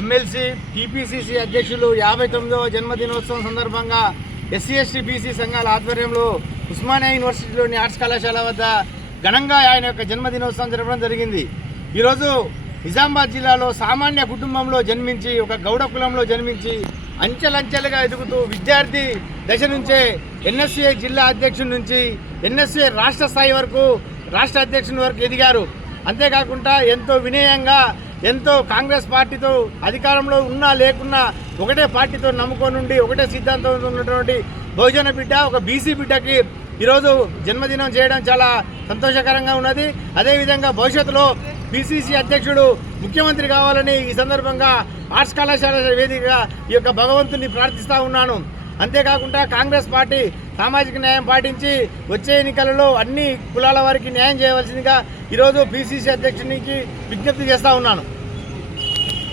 MLC TPCC అధ్యక్షులు యాభై తొమ్మిదవ జన్మదినోత్సవం సందర్భంగా ఎస్సీ ఎస్టీ బీసీ సంఘాల ఆధ్వర్యంలో ఉస్మానియా యూనివర్సిటీలోని ఆర్ట్స్ కళాశాల వద్ద ఘనంగా ఆయన యొక్క జన్మదినోత్సవం జరపడం జరిగింది. ఈరోజు నిజామాబాద్ జిల్లాలో సామాన్య కుటుంబంలో జన్మించి ఒక గౌడ కులంలో జన్మించి అంచెలంచెలుగా ఎదుగుతూ విద్యార్థి దశ నుంచే ఎన్ఎస్సీఐ జిల్లా అధ్యక్షుడి నుంచి ఎన్ఎస్సీఐ రాష్ట్ర స్థాయి వరకు రాష్ట్ర అధ్యక్షుని వరకు ఎదిగారు. అంతేకాకుండా ఎంతో వినయంగా ఎంతో కాంగ్రెస్ పార్టీతో అధికారంలో ఉన్నా లేకున్నా ఒకటే పార్టీతో నమ్ముకొని ఉండి ఒకటే సిద్ధాంతంతో ఉన్నటువంటి బహుజన బిడ్డ ఒక బీసీ బిడ్డకి ఈరోజు జన్మదినం చేయడం చాలా సంతోషకరంగా ఉన్నది. అదేవిధంగా భవిష్యత్తులో బీసీసీ అధ్యక్షుడు ముఖ్యమంత్రి కావాలని ఈ సందర్భంగా ఆర్ట్స్ కళాశాల వేదికగా ఈ యొక్క భగవంతుని ప్రార్థిస్తూ ఉన్నాను. అంతేకాకుండా కాంగ్రెస్ పార్టీ సామాజిక న్యాయం పాటించి వచ్చే ఎన్నికలలో అన్ని కులాల వారికి న్యాయం చేయవలసిందిగా ఈరోజు పిసిసి అధ్యక్షునికి విజ్ఞప్తి చేస్తూ ఉన్నాను.